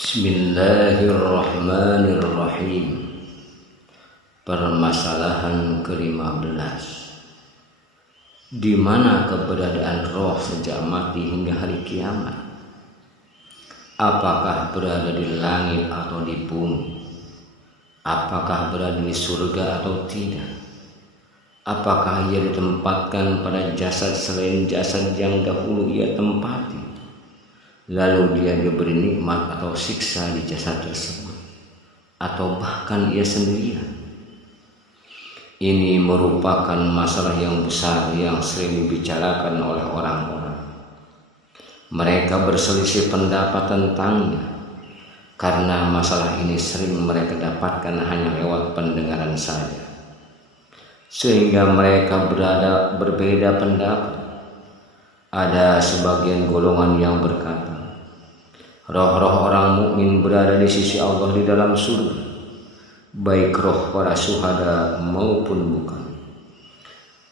Bismillahirrahmanirrahim. Permasalahan ke-15. Di mana keberadaan roh sejak mati hingga hari kiamat? Apakah berada di langit atau di bumi? Apakah berada di surga atau tidak? Apakah ia ditempatkan pada jasad selain jasad yang dahulu ia tempati? Lalu dia diberi nikmat atau siksa di jasad tersebut, atau bahkan ia sendirian. Ini merupakan masalah yang besar yang sering dibicarakan oleh orang-orang. Mereka berselisih pendapat tentangnya karena masalah ini sering mereka dapatkan hanya lewat pendengaran saja, sehingga mereka berbeda pendapat. Ada sebagian golongan yang berkata, roh-roh orang mukmin berada di sisi Allah di dalam surga, baik roh para syuhada maupun bukan,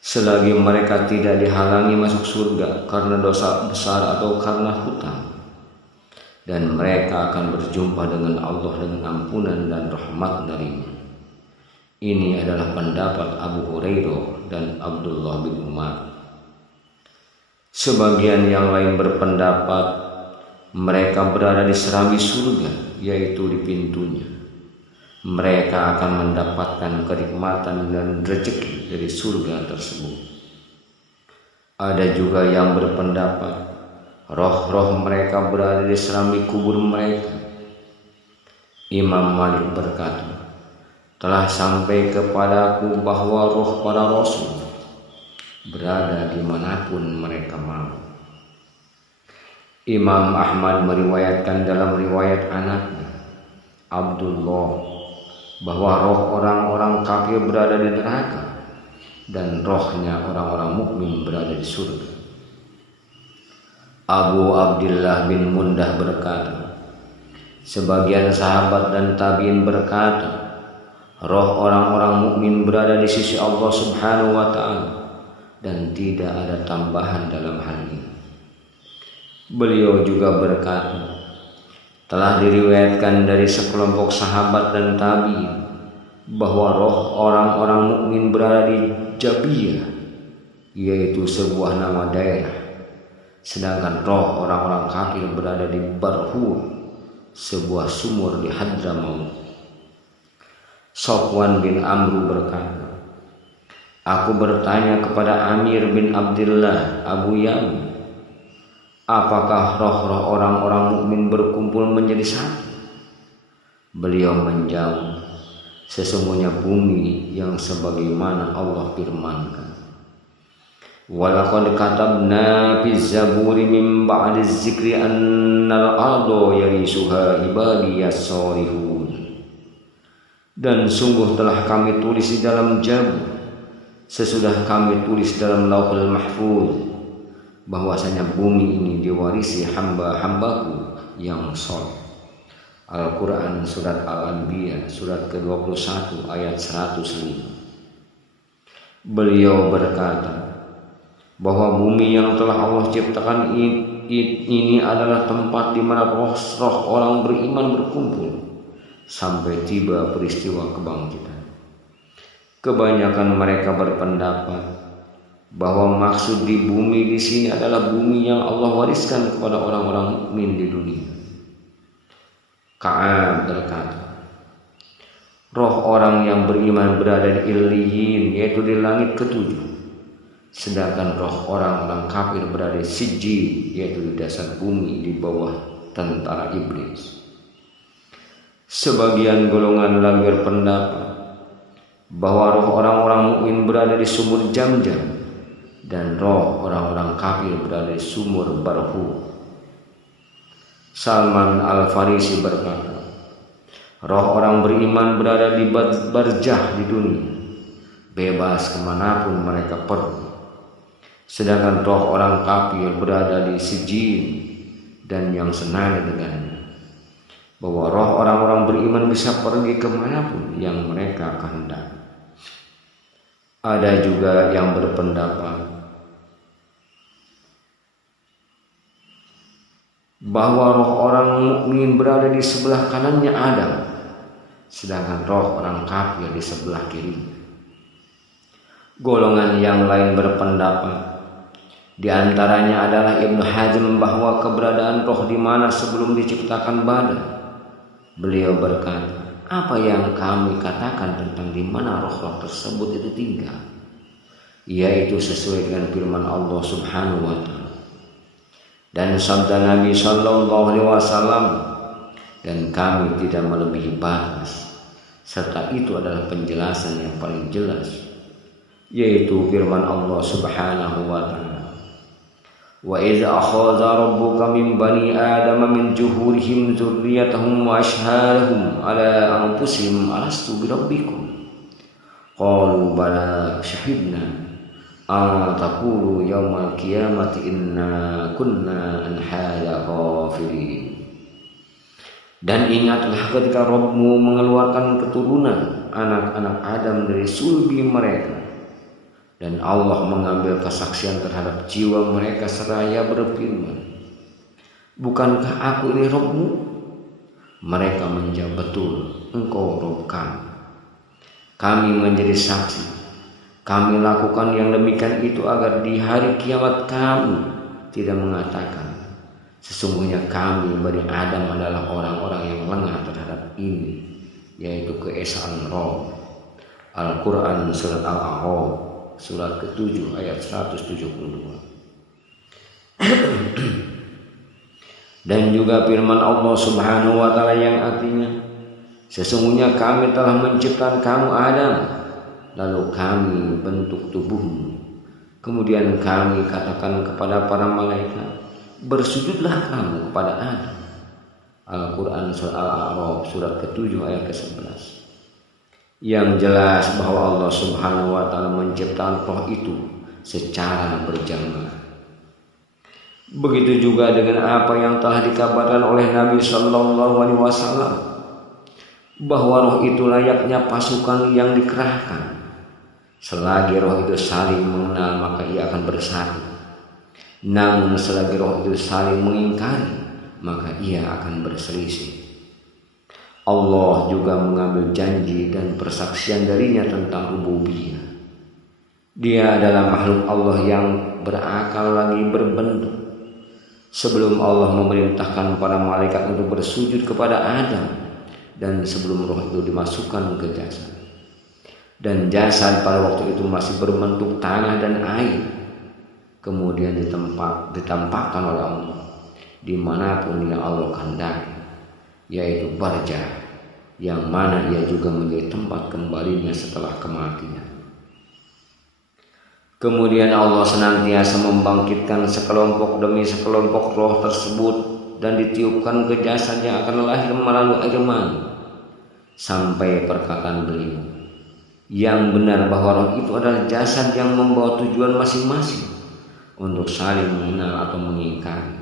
selagi mereka tidak dihalangi masuk surga karena dosa besar atau karena hutang, dan mereka akan berjumpa dengan Allah dengan ampunan dan rahmat darinya. Ini adalah pendapat Abu Hurairah dan Abdullah bin Umar. Sebagian yang lain berpendapat mereka berada di serambi surga, yaitu di pintunya. Mereka akan mendapatkan kenikmatan dan rezeki dari surga tersebut. Ada juga yang berpendapat roh-roh mereka berada di serambi kubur mereka. Imam Malik berkata, telah sampai kepadaku bahwa roh para rasul berada dimanapun mereka mau. Imam Ahmad meriwayatkan dalam riwayat anaknya Abdullah bahwa roh orang-orang kafir berada di neraka dan rohnya orang-orang mukmin berada di surga. Abu Abdillah bin Mundah berkata, sebagian sahabat dan tabi'in berkata, roh orang-orang mukmin berada di sisi Allah Subhanahu wa ta'ala dan tidak ada tambahan dalam hal ini. Beliau juga berkata, telah diriwayatkan dari sekelompok sahabat dan tabi'in bahwa roh orang-orang mukmin berada di Jabiyah, yaitu sebuah nama daerah, sedangkan roh orang-orang kafir berada di Barhur, sebuah sumur di Hadramaut. Sofwan bin Amru berkata, aku bertanya kepada Amir bin Abdullah Abu Yamin, apakah roh-roh orang-orang mukmin berkumpul menjadi satu? Beliau menjawab, sesungguhnya bumi yang sebagaimana Allah firmankan, walaqad katabna fi zaburi min ba'di zikri annal ardo yarisuha ibadiyas solihun. Dan sungguh telah kami tulis di dalam Zabur, sesudah kami tulis dalam Lauhul Mahfuz, bahwasanya bumi ini diwarisi hamba-hambaku yang soleh. Al-Quran surat Al-Anbiya surat ke-21 ayat 105. Beliau berkata bahwa bumi yang telah Allah ciptakan ini adalah tempat di mana roh-roh orang beriman berkumpul sampai tiba peristiwa kebangkitan. Kebanyakan mereka berpendapat bahwa maksud di bumi di sini adalah bumi yang Allah wariskan kepada orang-orang mukmin di dunia. Ka'ab berkata, roh orang yang beriman berada di Illiyin, yaitu di langit ketujuh, sedangkan roh orang-orang kafir berada di Sijjin, yaitu di dasar bumi di bawah tentara iblis. Sebagian golongan lagi berpendapat bahwa roh orang-orang mukmin berada di sumur Jam-Jam dan roh orang-orang kafir berada di sumur Barhu. Salman Al-Farisi berkata, roh orang beriman berada di Barjah di dunia, bebas kemanapun mereka pergi, sedangkan roh orang kafir berada di Sijin dan yang senada dengannya, bahwa roh orang-orang beriman bisa pergi kemanapun yang mereka kehendaki. Ada juga yang berpendapat bahwa roh orang mukmin berada di sebelah kanannya Adam, sedangkan roh orang kafir di sebelah kiri. Golongan yang lain berpendapat, di antaranya adalah Ibnu Hazm, bahwa keberadaan roh di mana sebelum diciptakan badan. Beliau berkata, apa yang kami katakan tentang di mana roh-roh tersebut itu tinggal, yaitu sesuai dengan firman Allah Subhanahu wa taala dan sabda Nabi sallallahu alaihi wasallam, dan kami tidak melebihi batas, serta itu adalah penjelasan yang paling jelas, yaitu firman Allah Subhanahu wa taala, wa idz akhadha rabbuka min bani adama min juhurihim dzurriyyatahum wa ashhadahum ala anfusihim alastu birabbikum qalu bala syahidna an taqulu yaumal qiyamati inna kunna an hadza ghafilin. Dan ingatlah ketika Rabbmu mengeluarkan keturunan anak-anak Adam dari sulbi mereka, dan Allah mengambil kesaksian terhadap jiwa mereka seraya berfirman, bukankah aku ini Rabbmu? Mereka menjawab, betul, engkau Rabb kami. Kami menjadi saksi. Kami lakukan yang demikian itu agar di hari kiamat kamu tidak mengatakan, sesungguhnya kami Bani Adam adalah orang-orang yang lengah terhadap ini, yaitu keesaan roh. Al-Quran surat Al-A'raf surat ke-7 ayat 172. Dan juga firman Allah Subhanahu wa taala yang artinya, sesungguhnya kami telah menciptakan kamu Adam, lalu kami bentuk tubuhmu, kemudian kami katakan kepada para malaikat, bersujudlah kamu kepada Adam. Al-Quran surat Al-A'raf surat ke-7 ayat ke-11. Yang jelas bahwa Allah Subhanahu wa taala menciptakan roh itu secara berjamaah. Begitu juga dengan apa yang telah dikabarkan oleh Nabi sallallahu alaihi wasallam, bahwa roh itu layaknya pasukan yang dikerahkan. Selagi roh itu saling mengenal, maka ia akan bersatu. Namun selagi roh itu saling mengingkari, maka ia akan berselisih. Allah juga mengambil janji dan persaksian darinya tentang rububiyah. Dia adalah makhluk Allah yang berakal lagi berbentuk. Sebelum Allah memerintahkan para malaikat untuk bersujud kepada Adam, dan sebelum roh itu dimasukkan ke jasad, dan jasad pada waktu itu masih berbentuk tanah dan air, kemudian ditampakkan oleh Allah dimanapun yang Allah kehendaki, yaitu Barzakh, yang mana ia juga menjadi tempat kembalinya setelah kematian. Kemudian Allah senantiasa membangkitkan sekelompok demi sekelompok roh tersebut dan ditiupkan ke jasad yang akan lahir melalui air mani, sampai perkataan beliau yang benar bahwa roh itu adalah jasad yang membawa tujuan masing-masing untuk saling mengenal atau mengingkari,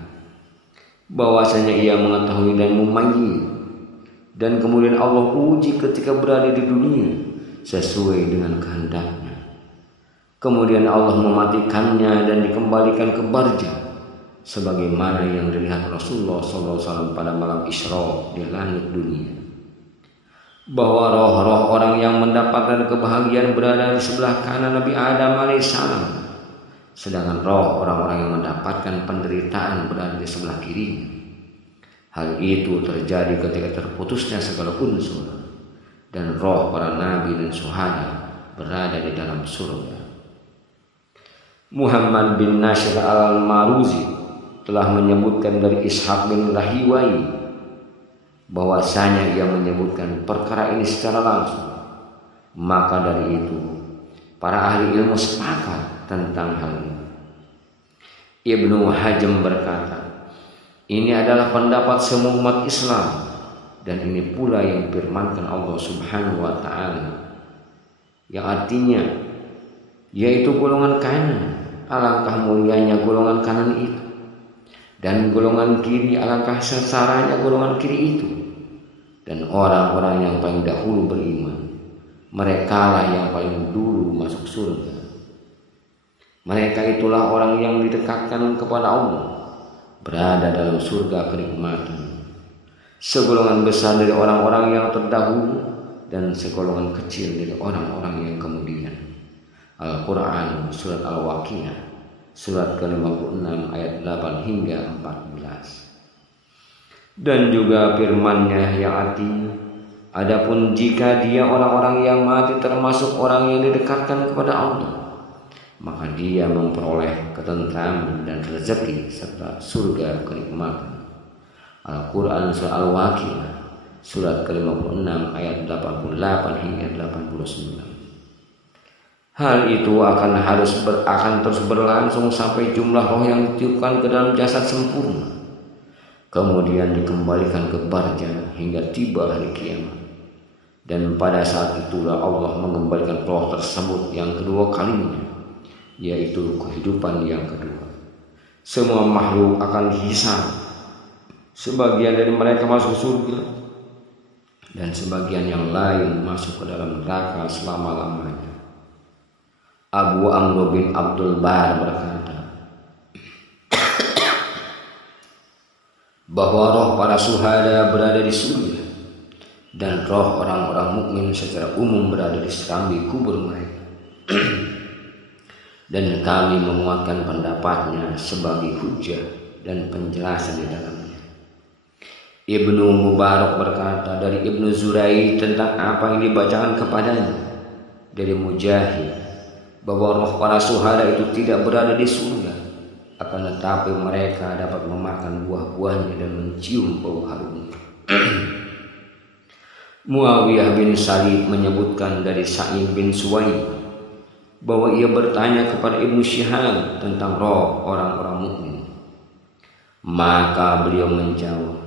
bahwasanya ia mengetahui dan memayyi, dan kemudian Allah uji ketika berada di dunia sesuai dengan kehendaknya. Kemudian Allah mematikannya dan dikembalikan ke Barzakh, sebagaimana yang dilihat Rasulullah SAW pada malam Isra di langit dunia, bahwa roh-roh orang yang mendapatkan kebahagiaan berada di sebelah kanan Nabi Adam alaihissalam, sedangkan roh orang-orang yang mendapatkan penderitaan berada di sebelah kirinya. Hal itu terjadi ketika terputusnya segala unsur, dan roh para nabi dan syuhada berada di dalam surga. Muhammad bin Nasir al-Maruzi telah menyebutkan dari Ishaq bin Rahiwai bahwasanya ia menyebutkan perkara ini secara langsung. Maka dari itu para ahli ilmu sepakat tentang hal ini. Ibnu Hazm berkata, ini adalah pendapat semua umat Islam, dan ini pula yang firmankan Allah Subhanahu wa taala, yang artinya yaitu golongan kanan, alangkah mulianya golongan kanan itu, dan golongan kiri alangkah sengsaranya golongan kiri itu. Dan orang-orang yang paling dahulu beriman, merekalah yang paling dulu masuk surga. Mereka itulah orang yang didekatkan kepada Allah, berada dalam surga kenikmatan. Segolongan besar dari orang-orang yang terdahulu dan segolongan kecil dari orang-orang yang kemudian. Al-Quran surat Al-Waqiah surat ke-56 ayat 8 hingga 14. Dan juga firman-Nya yang artinya, adapun jika dia orang-orang yang mati termasuk orang yang didekatkan kepada Allah, maka dia memperoleh ketentraman dan rezeki serta surga kenikmatan. Al-Quran surah Al-Waqiah surat ke-56 ayat 88 hingga 89. Hal itu akan terus berlangsung sampai jumlah roh yang ditiupkan ke dalam jasad sempurna, kemudian dikembalikan ke barzah hingga tiba hari kiamat. Dan pada saat itulah Allah mengembalikan roh tersebut yang kedua kalinya, yaitu kehidupan yang kedua. Semua makhluk akan dihisab. Sebagian dari mereka masuk surga dan sebagian yang lain masuk ke dalam neraka selama-lamanya. Abu Amr bin Abdul Bar berkata bahwa roh para syuhada berada di surga dan roh orang-orang mukmin secara umum berada di serambi kubur mereka. Dan kami menguatkan pendapatnya sebagai hujah dan penjelasan di dalamnya. Ibnu Mubarak berkata dari Ibnu Zurai tentang apa yang dibacakan kepadanya dari Mujahid, bahwa roh para syuhada itu tidak berada di surga, akan tetapi mereka dapat memakan buah-buahnya dan mencium bau harumnya. Muawiyah bin Salib menyebutkan dari Sa'id bin Suwaid bahwa ia bertanya kepada Ibnu Syihab tentang roh orang-orang mukmin. Maka beliau menjawab,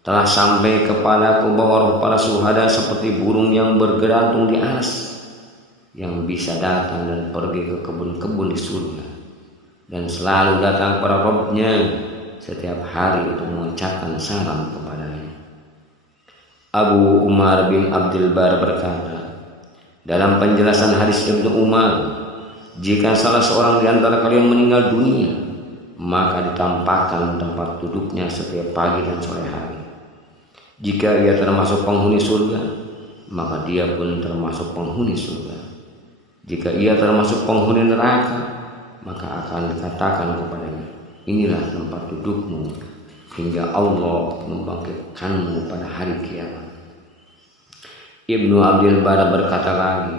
telah sampai kepadaku bahwa roh para syuhada seperti burung yang bergerantung di alas, yang bisa datang dan pergi ke kebun-kebun di surga, dan selalu datang kepada Rabb-Nya setiap hari untuk mengucapkan salam kepadanya. Abu Umar bin Abdul Bar berkata dalam penjelasan hadis Ibnu Umar, jika salah seorang di antara kalian meninggal dunia, maka ditampakkan tempat duduknya setiap pagi dan sore hari. Jika ia termasuk penghuni surga, maka dia pun termasuk penghuni surga. Jika ia termasuk penghuni neraka, maka akan dikatakan kepadanya, inilah tempat dudukmu hingga Allah membangkitkanmu pada hari kiamat. Ibnu Abdul Bar berkata lagi,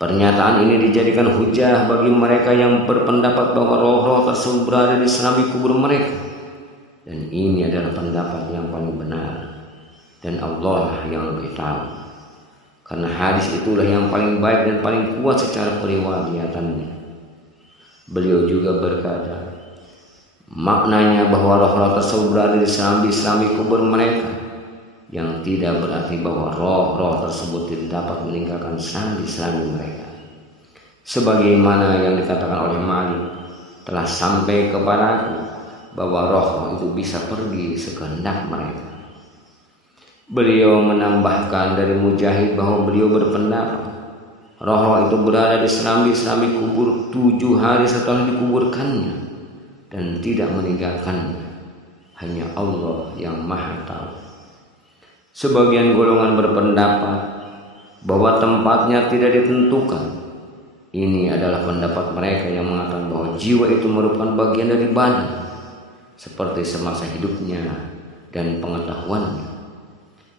pernyataan ini dijadikan hujah bagi mereka yang berpendapat bahwa roh-roh tersebut berada di serambi kubur mereka, dan ini adalah pendapat yang paling benar, dan Allah lah yang lebih tahu. Karena hadis itulah yang paling baik dan paling kuat secara periwayatannya. Beliau juga berkata, maknanya bahwa roh-roh tersebut berada di serambi-serambi kubur mereka, yang tidak berarti bahwa roh-roh tersebut tidak dapat meninggalkan serambi-serambi mereka. Sebagaimana yang dikatakan oleh Malik, telah sampai kepadaku bahwa roh itu bisa pergi sekehendak mereka. Beliau menambahkan dari Mujahid bahwa beliau berpendapat roh-roh itu berada di serambi-serambi kubur 7 hari setelah dikuburkannya dan tidak meninggalkannya. Hanya Allah yang Maha Tahu. Sebagian golongan berpendapat bahwa tempatnya tidak ditentukan. Ini adalah pendapat mereka yang mengatakan bahwa jiwa itu merupakan bagian dari badan, seperti semasa hidupnya dan pengetahuannya,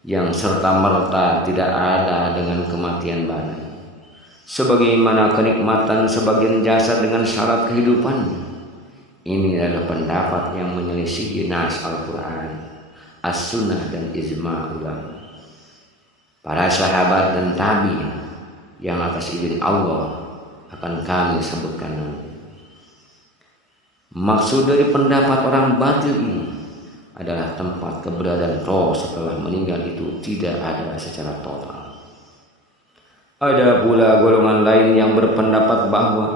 yang serta-merta tidak ada dengan kematian badan. Sebagaimana kenikmatan sebagian jasad dengan syarat kehidupannya. Ini adalah pendapat yang menyelisihi nas Al-Quran, As-Sunnah dan Ijma' ulama, para sahabat dan tabi'in yang atas izin Allah akan kami sebutkan nanti. Maksud dari pendapat orang batil ini adalah tempat keberadaan roh setelah meninggal itu tidak ada secara total. Ada pula golongan lain yang berpendapat bahwa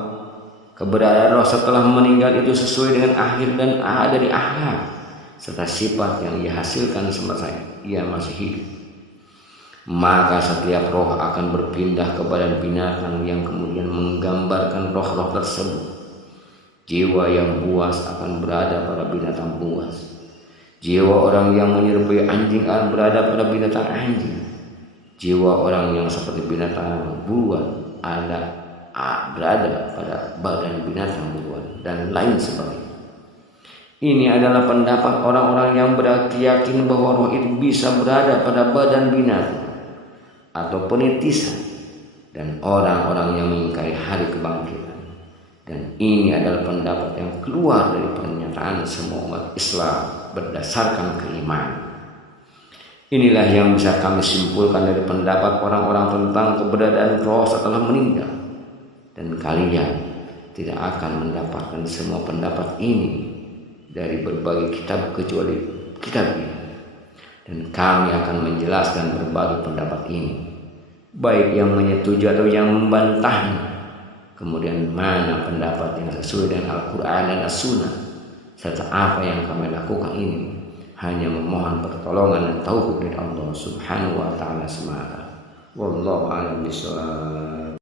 keberadaan roh setelah meninggal itu sesuai dengan akhir dan ada di akhlak serta sifat yang ia hasilkan semasa ia masih hidup. Maka setiap roh akan berpindah ke badan binatang yang kemudian menggambarkan roh-roh tersebut. Jiwa yang buas akan berada pada binatang buas. Jiwa orang yang menyerupai anjing akan berada pada binatang anjing. Jiwa orang yang seperti binatang buruan berada pada badan binatang buruan dan lain sebagainya. Ini adalah pendapat orang-orang yang berkeyakinan bahwa roh itu bisa berada pada badan binatang atau penitisan, dan orang-orang yang mengingkari hari kebangkitan. Dan ini adalah pendapat yang keluar dari pernyataan semua umat Islam berdasarkan keimanan. Inilah yang bisa kami simpulkan dari pendapat orang-orang tentang keberadaan roh setelah meninggal. Dan kalian tidak akan mendapatkan semua pendapat ini dari berbagai kitab kecuali kitab ini. Dan kami akan menjelaskan berbagai pendapat ini, baik yang menyetujui atau yang membantahnya. Kemudian mana pendapat yang sesuai dengan Al-Quran dan As-Sunnah, serta apa yang kami lakukan ini hanya memohon pertolongan dan taufik dari Allah Subhanahu wa Ta'ala semata. Wallahu a'lam bishawab.